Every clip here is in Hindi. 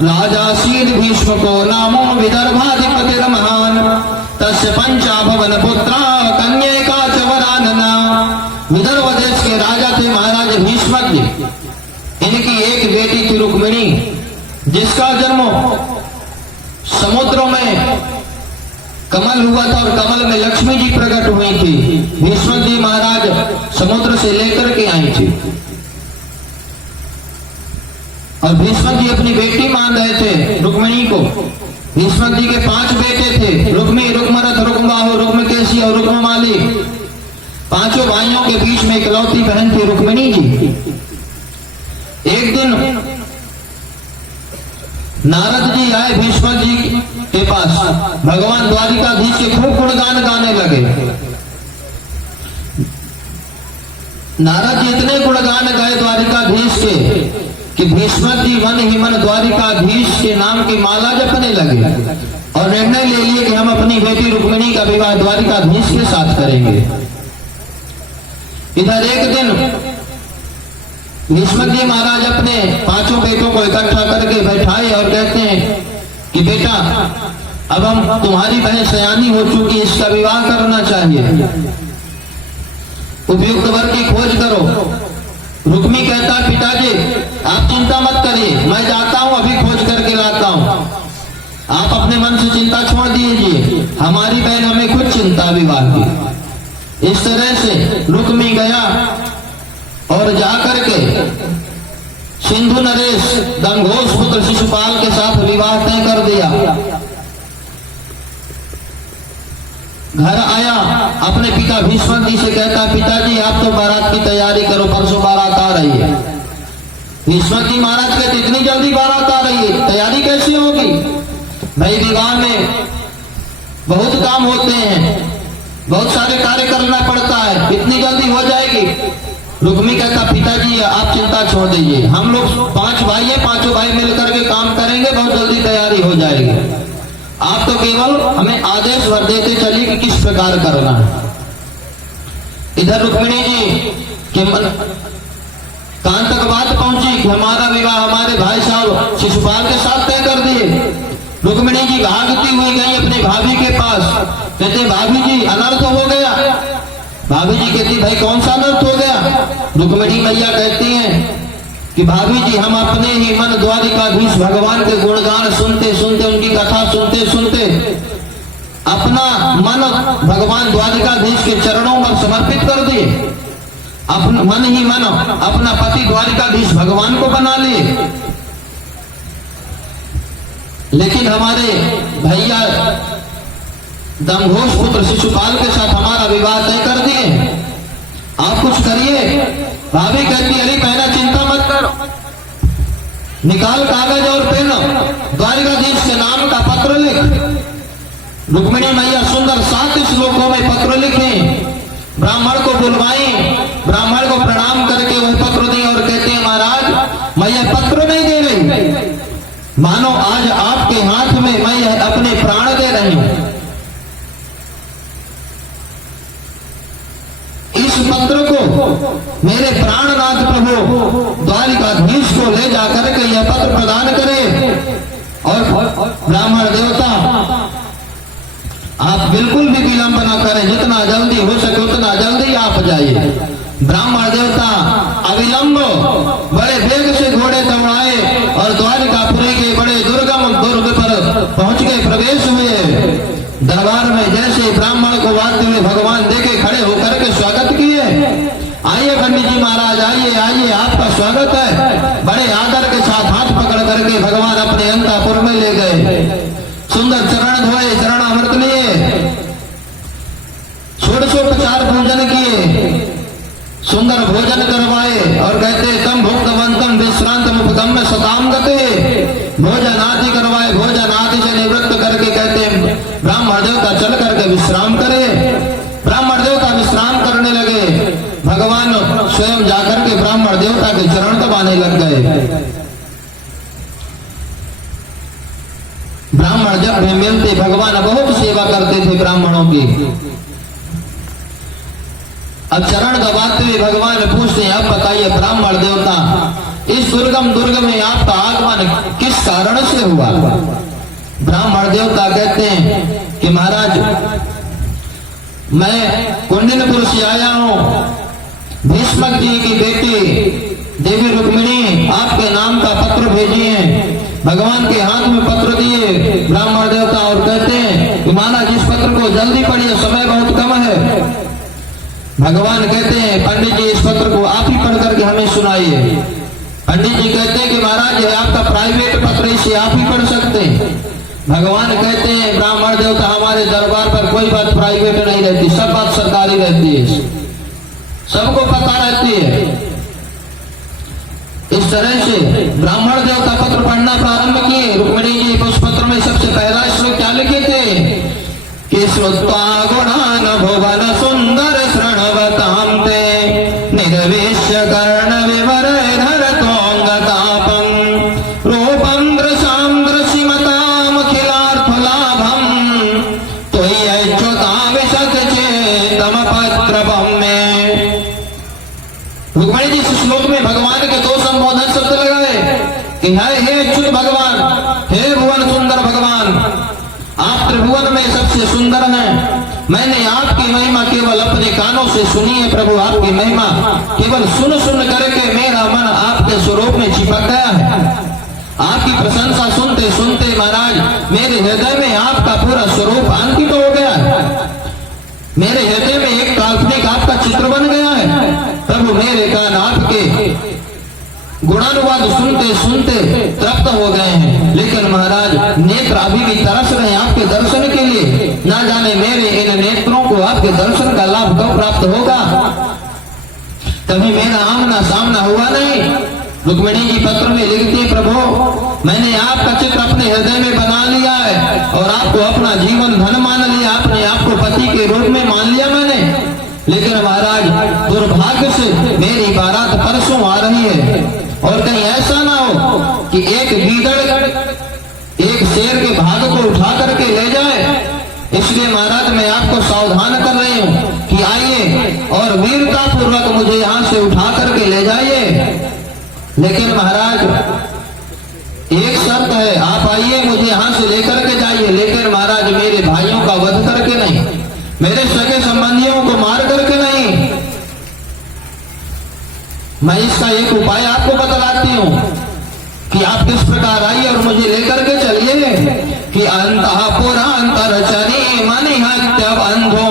राजासीद भीष्म को नामो विदर्भाधिपतिर्महान तस्य पंचाभवन पुत्रा कन्या च वरानना। विदर्भ देश के राजा थे महाराज भीष्मक जी। इनकी एक बेटी थी रुक्मिणी, जिसका जन्म समुद्र में कमल हुआ था और कमल में लक्ष्मी जी प्रकट हुई थी। भीष्म जी महाराज समुद्र से लेकर के आई थी और भीष्म जी अपनी बेटी मान रहे थे रुक्मिणी को। भीष्म जी के 5 बेटे थे, रुक्मी, रुक्मरथ, रुक्मबाहु, रुक्मकेशी और रुक्ममाली। 5 भाइयों के बीच में इकलौती बहन थी रुक्मिणी जी। एक दिन नारद जी आए भीष्म जी के पास, भगवान द्वारिकाधीश के खूब गुणगान गाने लगे। नारद जी इतने गुणगान गाए द्वारिकाधीश के कि भीष्म जी मन ही मन द्वारिकाधीश के नाम की माला जपने लगे और निर्णय ले लिए कि हम अपनी बेटी रुक्मिणी का विवाह द्वारिकाधीश के साथ करेंगे। इधर एक दिन भीष्म जी महाराज अपने 5 बेटों को इकट्ठा करके बैठाए और कहते हैं कि बेटा, अब हम तुम्हारी बहन सयानी हो चुकी, इसका विवाह करना चाहिए, उपयुक्त वर की खोज करो। रुक्मी कहता, पिताजी आप चिंता मत करिए, मैं जाता हूं, अभी खोज करके लाता हूं, आप अपने मन से चिंता छोड़ दीजिए, हमारी बहन हमें खुद चिंता विवाह की। इस तरह से रुक्मी गया और जाकर के सिंधु नरेश दंघोष पुत्र शिशुपाल के साथ विवाह तय कर दिया। घर आया, अपने पिता भीष्म जी से कहता, पिताजी आप तो बारात की तैयारी करो, परसों बारात आ रही है। भीष्म जी महाराज कहते, इतनी जल्दी बारात आ रही है, तैयारी कैसी होगी? भाई विवाह में बहुत काम होते हैं, बहुत सारे कार्य करना पड़ता है, इतनी जल्दी हो जाएगी? रुक्मी कहता, पिताजी आप चिंता छोड़ दीजिए, हम लोग 5 भाई हैं, 5 भाई मिलकर के काम करेंगे, बहुत जल्दी तैयारी हो जाएगी, आप तो केवल हमें आदेश भर देते चलिए कि किस प्रकार करना है। इधर रुक्मिणी जी के मन कान तक बात पहुंची कि हमारा विवाह हमारे भाई साहब शिशुपाल के साथ तय कर दिए। रुक्मिणी जी भागती हुई गई अपनी भाभी के पास, कहते भाभी जी अनर्थ हो गया। भाभी जी कहती, भाई कौन सा अनर्थ हो गया? रुक्मिणी मैया कहती हैं कि भाभी जी हम अपने ही मन द्वारिकाधीश भगवान के गुणगान सुनते सुनते, उनकी कथा सुनते सुनते अपना मन भगवान द्वारिकाधीश के चरणों पर समर्पित कर दिए। अपना मन ही मन अपना पति द्वारिकाधीश भगवान को बना लिए। लेकिन हमारे भैया दंघोष पुत्र शिशुपाल के साथ हमारा विवाह तय कर दिए, आप कुछ करिए। भाभी कहती, अरे पहला चिंता मत करो, निकाल कागज और पेन, द्वारिकाधीश के नाम का पत्र लिख। रुक्मिणी मैया सुंदर 7 श्लोकों में पत्र लिखे, ब्राह्मण को बुलवाई, ब्राह्मण को प्रणाम करके वो पत्र दी और कहते हैं, महाराज मैं यह पत्र नहीं दे रही, मानो आज आपके हाथ में मैं अपने प्राण दे रही हूं। इस पत्र को मेरे प्राणनाथ प्रभु द्वारिकाधीश को ले जाकर के यह पत्र प्रदान करे और ब्राह्मण देवता आप बिल्कुल भी विलंब न करें, जितना जल्दी हो सके उतना जल्दी आप जाइए। ब्राह्मण देवता अविलंब बड़े वेग से घोड़े दौड़ाए और द्वारिकापुरी के बड़े दुर्गम दुर्ग पर पहुंच के प्रवेश हुए। दरबार में जैसे ब्राह्मण को वाद्य में भगवान देखे खड़े होकर के स्वागत किए, आइए पंडित जी महाराज, आइए आइए, आपका स्वागत है। बड़े आदर के साथ हाथ पकड़ करके भगवान अपने अंतःपुर में ले गए, सुंदर चरण धोए, चरण अमृत लिए, षोडशोपचार पूजन किए, सुंदर भोजन करवाए और कहते तम भुक्तवंतम विश्रांतम उपगम्य सताम गते, भोजन आदि करवाए, भोजन आदि से निवृत्त करके कहते ब्राह्मण देवता चल करके विश्राम करे। ब्राह्मण देवता विश्राम करने लगे, भगवान स्वयं जाकर के ब्राह्मण देवता के चरण दबाने लग गए। ब्राह्मण जब भी मिलते भगवान बहुत सेवा करते थे ब्राह्मणों की। अब चरण दबाते हुए भगवान पूछते हैं, अब बताइए ब्राह्मण देवता, इस दुर्गम दुर्ग में आपका आगमन किस कारण से हुआ। ब्राह्मण देवता कहते हैं कि महाराज मैं कुंडलपुर से आया हूँ, भीष्मक जी की बेटी देवी रुक्मिणी आपके नाम का पत्र भेजी है। भगवान के हाथ में पत्र दिए ब्राह्मण देवता और कहते हैं कि महाराज इस पत्र को जल्दी पढ़िए, समय बहुत कम है। भगवान कहते हैं पंडित जी इस पत्र को आप ही पढ़ करके हमें सुनाइए। पंडित जी कहते हैं कि महाराज ये आपका प्राइवेट पत्र, इसे आप ही पढ़ सकते हैं। भगवान कहते हैं ब्राह्मण देवता हमारे दरबार पर कोई बात प्राइवेट नहीं रहती, सब बात सरकारी रहती है, सबको पता रहती है। इस तरह से ब्राह्मण देवता पत्र पढ़ना प्रारंभ किए। रुक्मिणी जी उस पत्र में सबसे पहला श्लोक क्या लिखे थे कि श्रुत्वा गुणान भुवन सुंदर श्रणवतां ते निर्वेश्य कर्ण विवर धरतोंगतापं रूपं दृशां दृशिमतां अखिलार्थलाभं त्वय्यच्युता विशतचेतम पत्रपं मे। रुक्मिणी जी इस श्लोक में भगवान के दो संबोधन शब्द लगाए कि हे अच्युत भगवान, हे भुवन सुंदर भगवान, आप त्रिभुवन में सबसे सुंदर हैं। मैंने आपकी महिमा केवल अपने कानों से सुनी है प्रभु, आपकी महिमा केवल सुन सुन करके मेरा मन आपके स्वरूप में चिपक गया है। आपकी प्रशंसा सुनते सुनते महाराज मेरे हृदय में आपका पूरा स्वरूप अंकित हो गया है। मेरे हृदय में एक काल्पनिक आपका चित्र बन गया है प्रभु। मेरे कान आपके गुणानुवाद सुनते सुनते तृप्त हो गए हैं, लेकिन महाराज नेत्र अभी भी तरस रहे हैं आपके दर्शन के लिए। ना जाने मेरे इन नेत्रों को आपके दर्शन का लाभ कब प्राप्त होगा। कभी मेरा आमना सामना हुआ नहीं। रुक्मिणी जी पत्र में लिखती प्रभु मैंने आपका चित्र अपने हृदय में बना लिया है और आपको अपना जीवन धन मान लिया, अपने आपको पति के रूप में मान लिया मैंने। लेकिन महाराज दुर्भाग्य से मेरी बारात परसों आ रही है और कहीं ऐसा ना हो कि एक गीदड़ एक शेर के भाग को उठा करके ले जाए। इसलिए महाराज मैं आपको सावधान कर रही हूँ कि आइए और वीरता पूर्वक मुझे यहाँ से उठा करके ले जाइए। लेकिन महाराज एक शर्त है, आप आइए मुझे यहाँ से लेकर के जाइए, लेकिन महाराज मेरे भाइयों का वध करके नहीं, मेरे सगे संबंधियों को मार करके नहीं। मैं इसका एक उपाय आपको बतलाती हूँ कि आप किस प्रकार आइए और मुझे लेकर के चलिए कि अंतःपुरांतर चरी मनि हत्य बंधो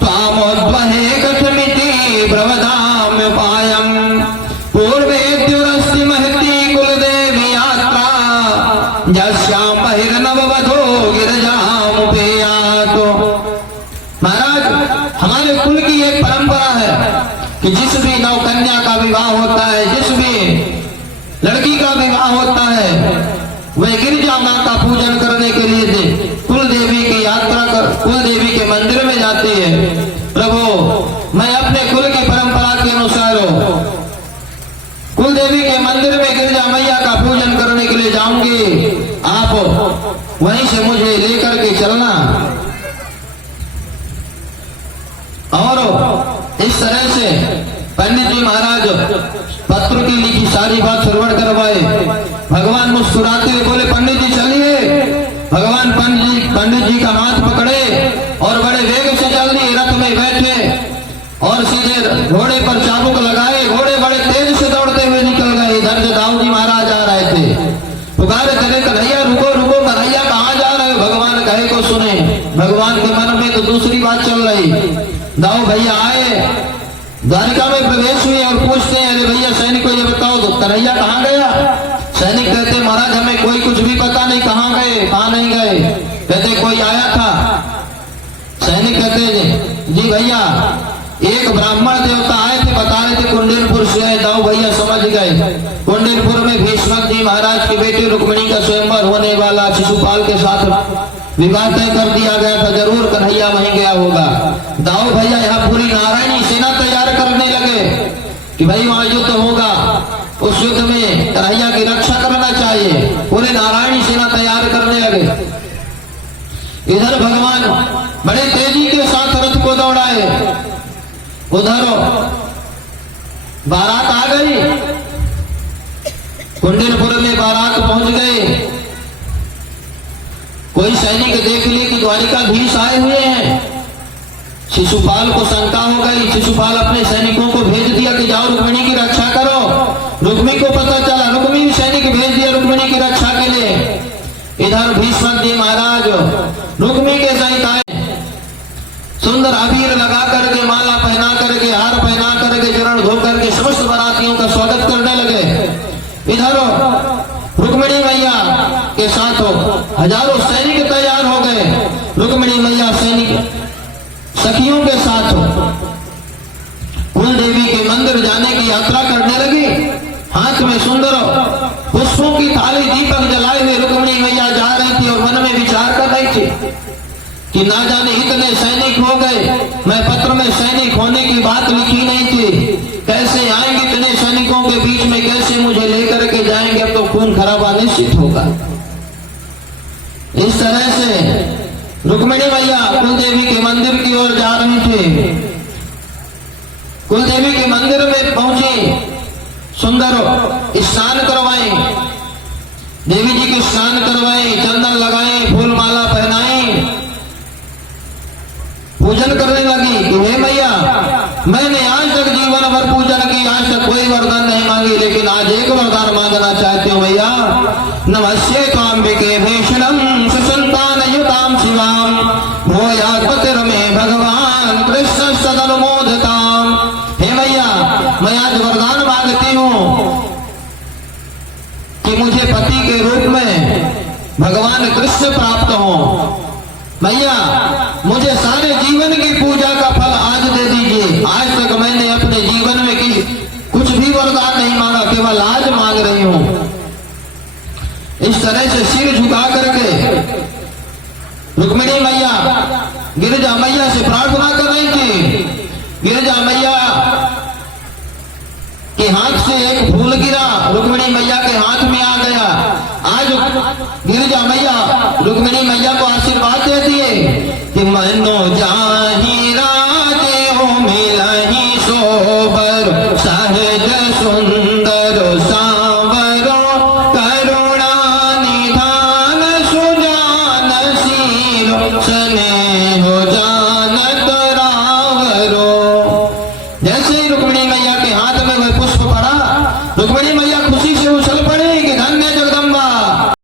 त्वामोद्वहे कथमिति ब्रवदाम्य पायम पूर्वेद्युरस्ति महती कुलदेवी यात्रा यस्यां बहिर्नववधो गिरिजामुपेयातो। महाराज हमारे कुल की एक परंपरा है कि जिस भी नव कन्या का विवाह होता है, जिस भी लड़की का विवाह होता है, वह गिरिजा मां का पूजन करने के लिए कुल देवी की यात्रा कर कुल देवी के मंदिर में जाती है। प्रभु मैं अपने कुल की परंपरा के अनुसार कुल देवी के मंदिर में गिरिजा मैया का पूजन करने के लिए जाऊंगी, आप वहीं से मुझे लेकर के चलना। और इस तरह से पंडित जी महाराज पत्र की लिखी सारी बात श्रवण करवाए। भगवान मुस्कुराते हुए बोले पंडित जी चलिए। भगवान पंडित जी का हाथ पकड़े और बड़े वेग से चल दिए, रथ में बैठे और सीधे घोड़े पर चाबुक लगाए। घोड़े बड़े तेज से दौड़ते हुए निकल गए। इधर से दाऊ जी महाराज आ रहे थे, पुकारे करे कन्हैया रुको रुको, कन्हैया कहाँ जा रहे हो। भगवान कहे को सुने। भगवान के मन में तो दूसरी बात चल रही। दाऊ भैया आए, द्वारिका में प्रवेश हुए और पूछते हैं अरे भैया सैनिक को ये बताओ तो कन्हैया कहाँ गया। सैनिक कहते महाराज हमें कोई कुछ भी पता नहीं, कहाँ गए कहाँ नहीं गए। कहते कोई आया था। सैनिक कहते जी भैया एक ब्राह्मण देवता आए थे, बता रहे थे कुंडलपुर से आए। दाऊ भैया समझ गए। कुंडलपुर में भीष्मक जी महाराज की बेटी रुक्मिणी का स्वयंवर होने वाला, शिशुपाल के साथ विवाह तय कर दिया गया था, जरूर कन्हैया वहीं गया होगा। दाऊ भैया यहाँ पूरी नारायणी सेना तैयार करने लगे कि भाई वहां युद्ध होगा, उस युद्ध में कन्हैया की रक्षा करना चाहिए। पूरे नारायणी सेना तैयार करने लगे। इधर भगवान बड़े तेजी के साथ रथ को दौड़ाए। उधर बारात आ गई। कुंडलपुर में बारात पहुंच गए। कोई सैनिक देख लिए कि द्वारिकाधीश आए हुए हैं। शिशुपाल को शंका हो गई। शिशुपाल अपने सैनिकों को भेज दिया कि जाओ रुक्मिणी की रक्षा करो। रुक्मी को पता चला, रुक्मी भी सैनिक भेज दिया रुक्मिणी की रक्षा के लिए। इधर भीष्म जी महाराज रुक्मी के सहित आए, सुंदर अबीर लगा करके, माला पहना करके, हार पहना करके, चरण धो करके समस्त बारातियों का स्वागत करने लगे। इधर रुक्मिणी मैया के साथ हजारों सैनिक तैयार हो गए। रुक्मिणी मैया सैनिक सखियों के साथ कुल देवी के मंदिर जाने की यात्रा करने लगी। हाथ में सुंदर पुष्पों की थाली दीपक जलाए हुए रुक्मिणी मैया जा रही थी और मन में विचार कर रही थी कि ना जाने इतने सैनिक हो गए, मैं पत्र में सैनिक होने की बात लिखी नहीं थी, कैसे आएंगे इतने सैनिकों के बीच में, कैसे मुझे लेकर के जाएंगे, अब तो खून खराबा निश्चित होगा। इस तरह से रुक्मिणी मैया कुलदेवी के मंदिर की ओर जा रही थे। कुलदेवी के मंदिर में पहुंची, सुंदर स्नान करवाए, देवी जी के स्नान करवाए, चंदन लगाए, फूल माला पहनाई, पूजन करने लगी कि हे मैया, मैंने आज तक जीवन भर पूजन की, आज तक कोई वरदान नहीं मांगी, लेकिन आज एक वरदान मांगना चाहती हूँ मैया। नमस्ते काम्बिके भीषणम सुसंतानयुताम शिवाम भूयात्पतिर्मे भगवान कृष्ण सदनुमोदताम। हे मैया, मैं आज वरदान मांगती हूँ कि मुझे पति के रूप में भगवान कृष्ण प्राप्त हो। मैया, मुझे सारे जीवन की पूजा का फल आज दे दीजिए। आज तक मैंने अपने जीवन में कुछ भी वरदान नहीं मांगा, केवल आज मांग रही हूं। इस तरह से सिर झुका करके रुक्मिणी मैया गिरिजा मैया से प्रार्थना कर रही थी। गिरिजा मैया के हाथ से एक फूल गिरा, रुक्मिणी मैया के हाथ में आ गया। आज गिरिजा मैया रुक्मिणी मैया को आशीर्वाद देती है कि मनो जाहि राजे हो मिलहि सोबर, सहज सुंदर सांवरो, करुणा निधान सुजान शील सने